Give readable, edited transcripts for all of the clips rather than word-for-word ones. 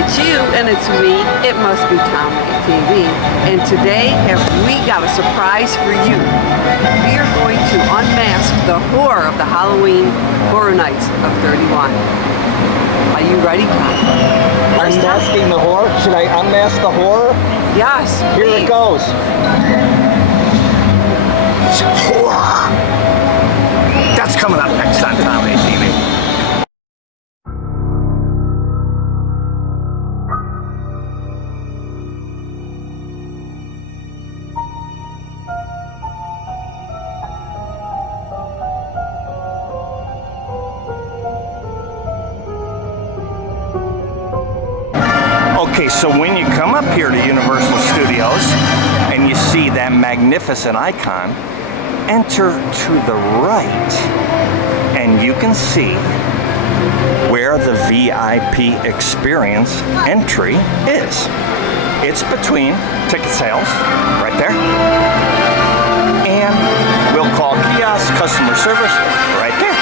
it's you and it's me. It must be Tom TV. And today we got a surprise for you. We are going to unmask the horror of the Halloween Horror Nights of 31. Are you ready, Tom? Unmasking the horror? Should I unmask the horror? Yes. Here it goes. Horror. That's coming up next on Tom TV. Okay, so when you come up here to Universal Studios and you see that magnificent icon, enter to the right and you can see where the VIP experience entry is. It's between ticket sales, right there, and we'll call kiosk customer service right there.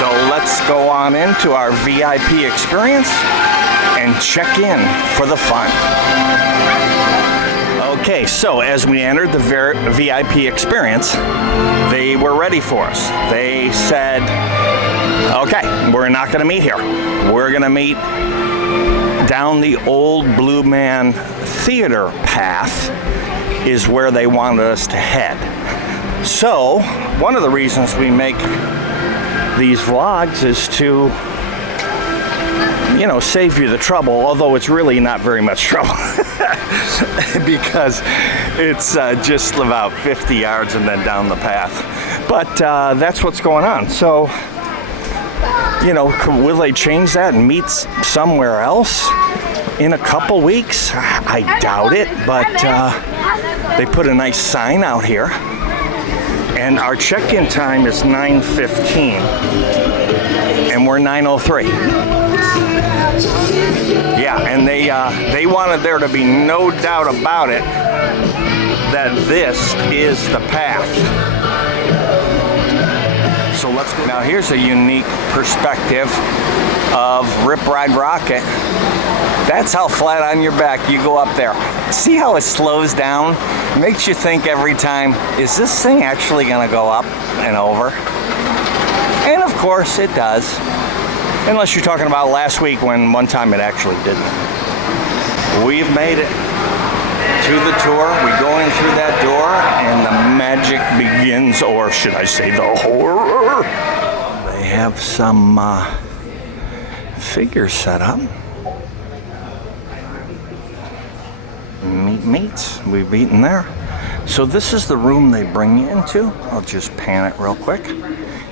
So let's go on into our VIP experience and check in for the fun. Okay, so as we entered the VIP experience, they were ready for us. They said, okay, we're not gonna meet here. We're gonna meet down the old Blue Man Theater path is where they wanted us to head. So, one of the reasons we make these vlogs is to, you know, save you the trouble, although it's really not very much trouble because it's just about 50 yards and then down the path. But that's what's going on. So, you know, will they change that and meet somewhere else in a couple weeks? I doubt it, but they put a nice sign out here. And our check-in time is 9:15, and we're 9:03. Yeah, and they wanted there to be no doubt about it that this is the path. So let's go. Now here's a unique perspective of Rip Ride Rocket. That's how flat on your back you go up there. See how it slows down? Makes you think every time, is this thing actually gonna go up and over? And of course it does. Unless you're talking about last week when one time it actually didn't. We've made it to the tour. We go in through that door and the magic begins, or should I say the horror. They have some figures set up. Meats, we've eaten there. So this is the room they bring you into. I'll just pan it real quick.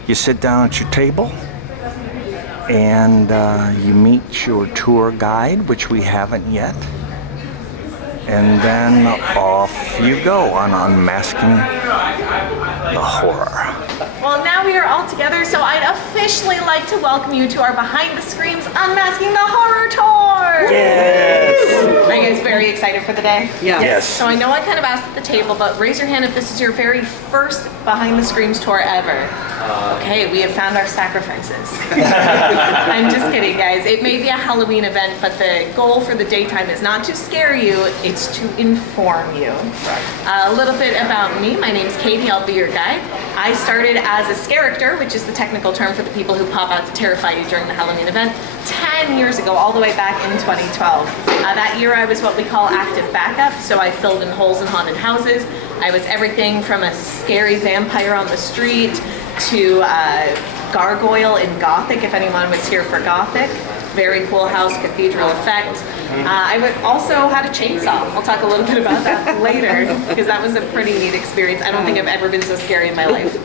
You sit down at your table and you meet your tour guide, which we haven't yet. And then off you go on unmasking the horror. Well, now we are all together, so I'd officially like to welcome you to our Behind the Screams Unmasking the Horror Tour! Yes! Are you guys very excited for the day? Yeah. Yes. So I know I kind of asked at the table, but raise your hand if this is your very first Behind the Screams tour ever. Okay, we have found our sacrifices. I'm just kidding, guys. It may be a Halloween event, but the goal for the daytime is not to scare you, it's to inform you. A little bit about me. My name's Katie. I'll be your guide. I started as a character, which is the technical term for the people who pop out to terrify you during the Halloween event, 10 years ago, all the way back in 2012. That year I was what we call active backup, so I filled in holes in haunted houses. I was everything from a scary vampire on the street to gargoyle in Gothic, if anyone was here for Gothic. Very cool house, cathedral effect. I would also had a chainsaw. I'll talk a little bit about that later because that was a pretty neat experience. I don't think I've ever been so scary in my life.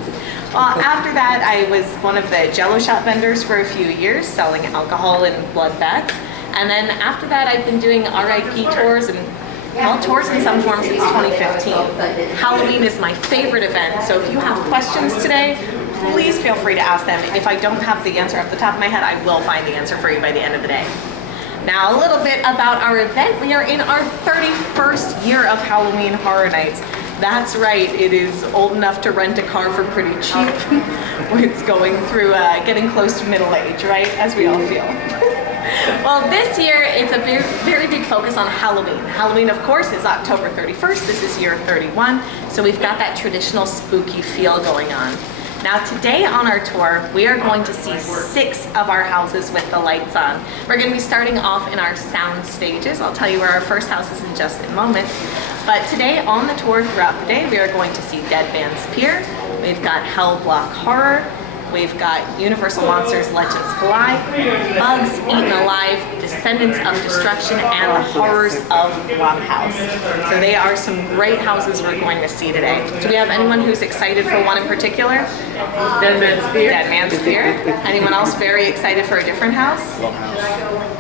After that, I was one of the Jello shop vendors for a few years, selling alcohol and blood bags. And then after that, I've been doing RIP tours and tours in some form since 2015. Halloween is my favorite event, so if you have questions today, please feel free to ask them. If I don't have the answer off the top of my head, I will find the answer for you by the end of the day. Now, a little bit about our event. We are in our 31st year of Halloween Horror Nights. That's right, it is old enough to rent a car for pretty cheap. It's going through getting close to middle age, right? As we all feel. Well, Well, this year it's a very, very big focus on Halloween. Halloween, of course, is October 31st. This is year 31, so we've got that traditional spooky feel going on. Now today on our tour, we are going to see 6 of our houses with the lights on. We're going to be starting off in our sound stages. I'll tell you where our first house is in just a moment. But today on the tour throughout the day, we are going to see Dead Man's Pier. We've got Hell Block Horror. We've got Universal Monsters Legends Collide, Bugs Eaten Alive, Descendants of Destruction, and the Horrors of Blumhouse. So they are some great houses we're going to see today. Do we have anyone who's excited for one in particular? Dead Man's Pier. Dead Man's Pier. Anyone else very excited for a different house?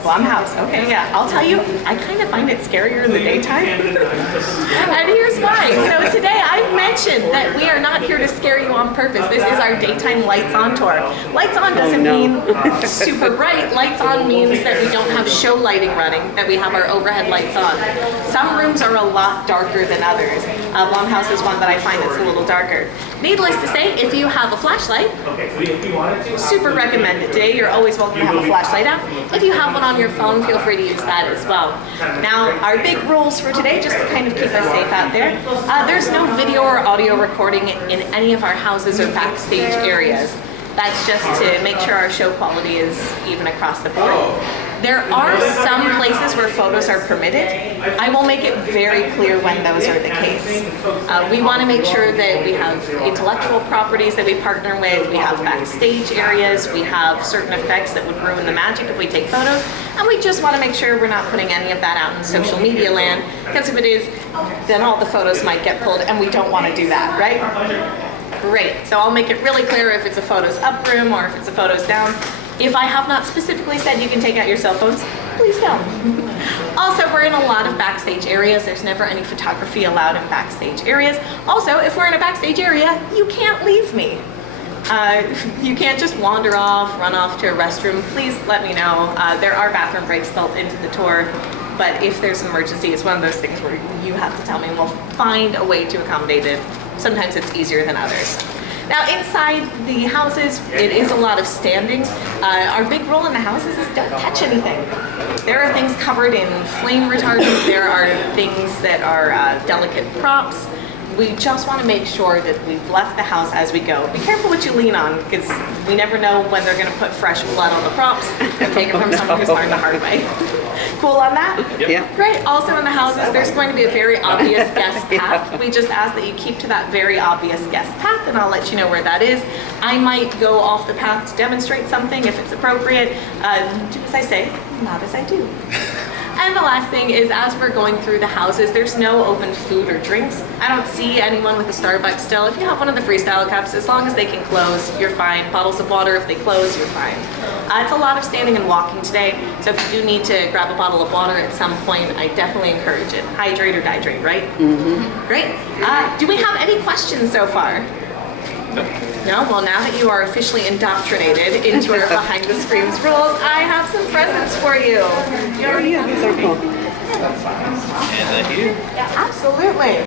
Blumhouse. Okay, yeah. I'll tell you, I kind of find it scarier in the daytime. And here's why. So today I've mentioned that we are not here to scare you on purpose. This is our daytime lights on tour. Lights on doesn't mean super bright. Lights on means that we don't have show lighting running, that we have our overhead lights on. Some rooms are a lot darker than others. Blumhouse is one that I find that's a little darker. Needless to say, if you have a flashlight, super recommended. Today you're always welcome to have a flashlight out. If you have one on your phone, feel free to use that as well. Now, our big rules for today, just to kind of keep us safe out there, there's no video or audio recording in any of our houses or backstage areas. That's just to make sure our show quality is even across the board. There are some places where photos are permitted. I will make it very clear when those are the case. We want to make sure that we have intellectual properties that we partner with, we have backstage areas, we have certain effects that would ruin the magic if we take photos, and we just want to make sure we're not putting any of that out in social media land, because if it is, then all the photos might get pulled, and we don't want to do that, right? Great, so I'll make it really clear if it's a photos up room or if it's a photos down. If I have not specifically said you can take out your cell phones, please don't. Also, we're in a lot of backstage areas. There's never any photography allowed in backstage areas. Also, if we're in a backstage area, you can't leave me. You can't just wander off, run off to a restroom. Please let me know. There are bathroom breaks built into the tour, but if there's an emergency, it's one of those things where you have to tell me and we'll find a way to accommodate it. Sometimes it's easier than others. Now inside the houses, it is a lot of standing. Our big rule in the houses is don't touch anything. There are things covered in flame retardant. There are things that are delicate props. We just want to make sure that we've left the house as we go. Be careful what you lean on, because we never know when they're going to put fresh blood on the props and take it from someone who's learned the hard way. Cool on that? Yeah. Great. Also in the houses, there's going to be a very obvious guest path. We just ask that you keep to that very obvious guest path, and I'll let you know where that is. I might go off the path to demonstrate something if it's appropriate. Do as I say, not as I do. And the last thing is, as we're going through the houses, there's no open food or drinks. I don't see anyone with a Starbucks still. If you have one of the freestyle cups, as long as they can close, you're fine. Bottles of water, if they close, you're fine. It's a lot of standing and walking today, so if you do need to grab a bottle of water at some point, I definitely encourage it. Hydrate or dihydrate, right? Mm-hmm. Great. Do we have any questions so far? No? Well, now that you are officially indoctrinated into our behind the screens rules, I have some presents for you. Oh yeah, these are cool. And here. Yeah, absolutely.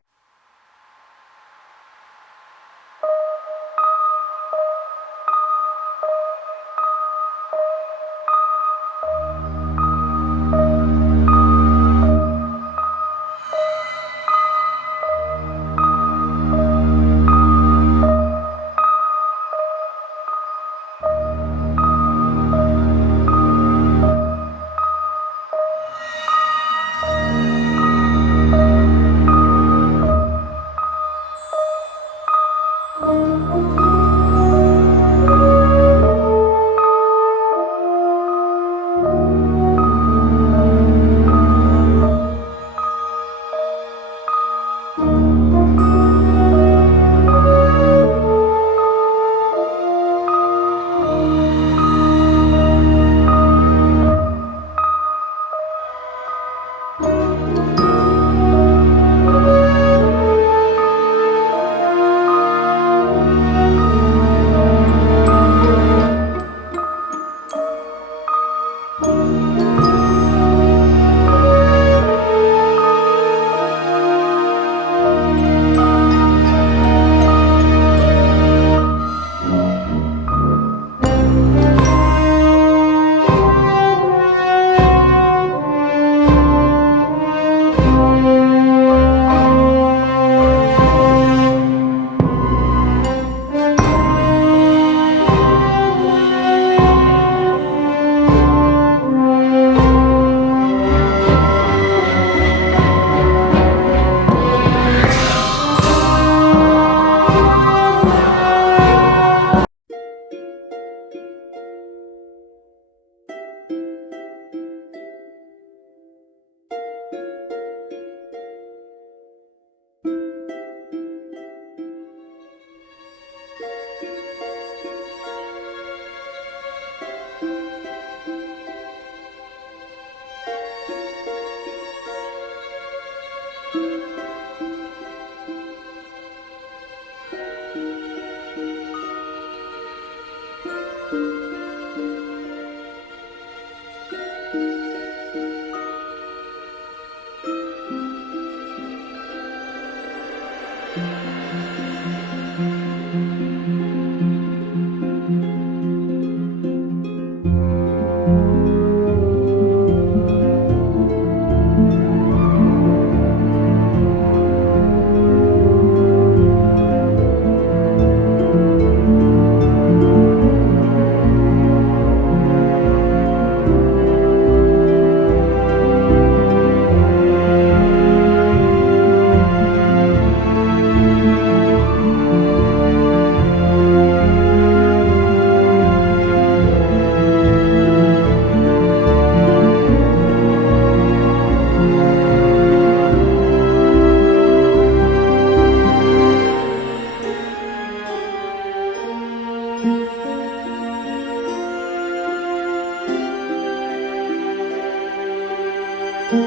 Okay,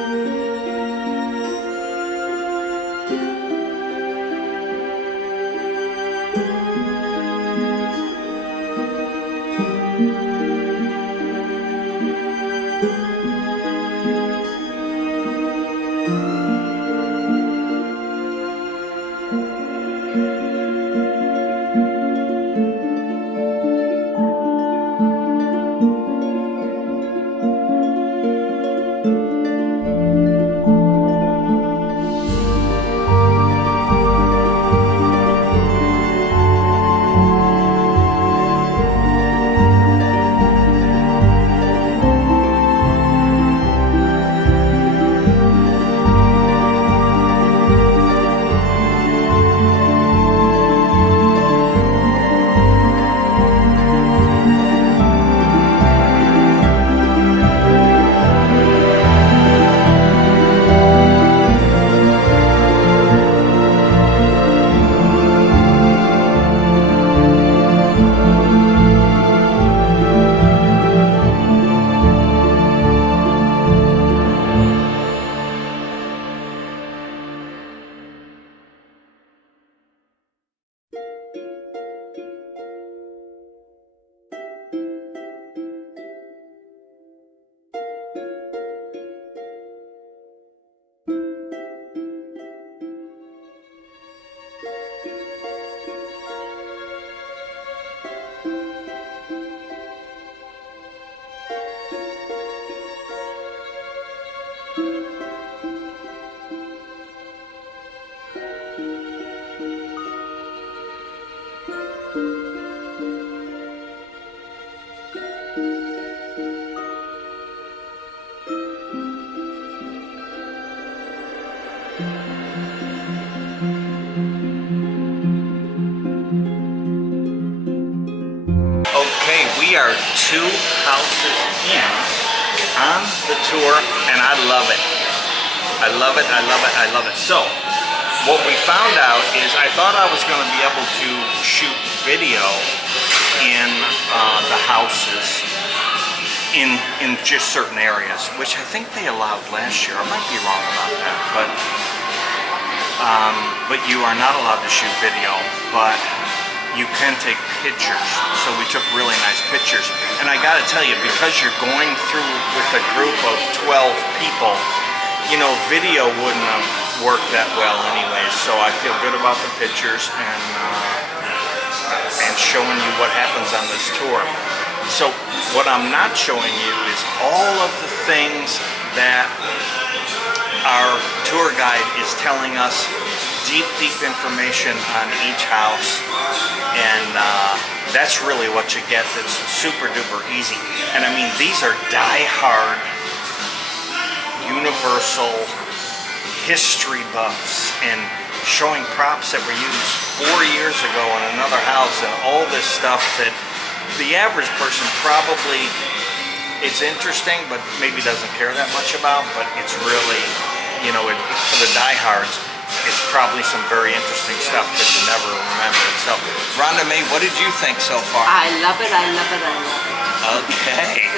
we are 2 houses in on the tour, and I love it. I love it, I love it, I love it. So, what we found out is I thought I was going to be able to shoot video in the houses in just certain areas, which I think they allowed last year. I might be wrong about that, but you are not allowed to shoot video, but you can take pictures. So we took really nice pictures. And I gotta tell you, because you're going through with a group of 12 people, you know, video wouldn't have worked that well anyways. So I feel good about the pictures and showing you what happens on this tour. So what I'm not showing you is all of the things that our tour guide is telling us, deep information on each house, and that's really what you get. That's super duper easy. And I mean, these are die-hard Universal history buffs and showing props that were used 4 years ago in another house and all this stuff that the average person probably, it's interesting but maybe doesn't care that much about, but it's really, you know, for the diehards, it's probably some very interesting stuff that you never remember. So, Rhonda Mae, what did you think so far? I love it, I love it, I love it. Okay,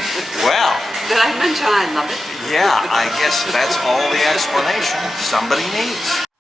well. Did I mention I love it? Yeah, I guess that's all the explanation somebody needs.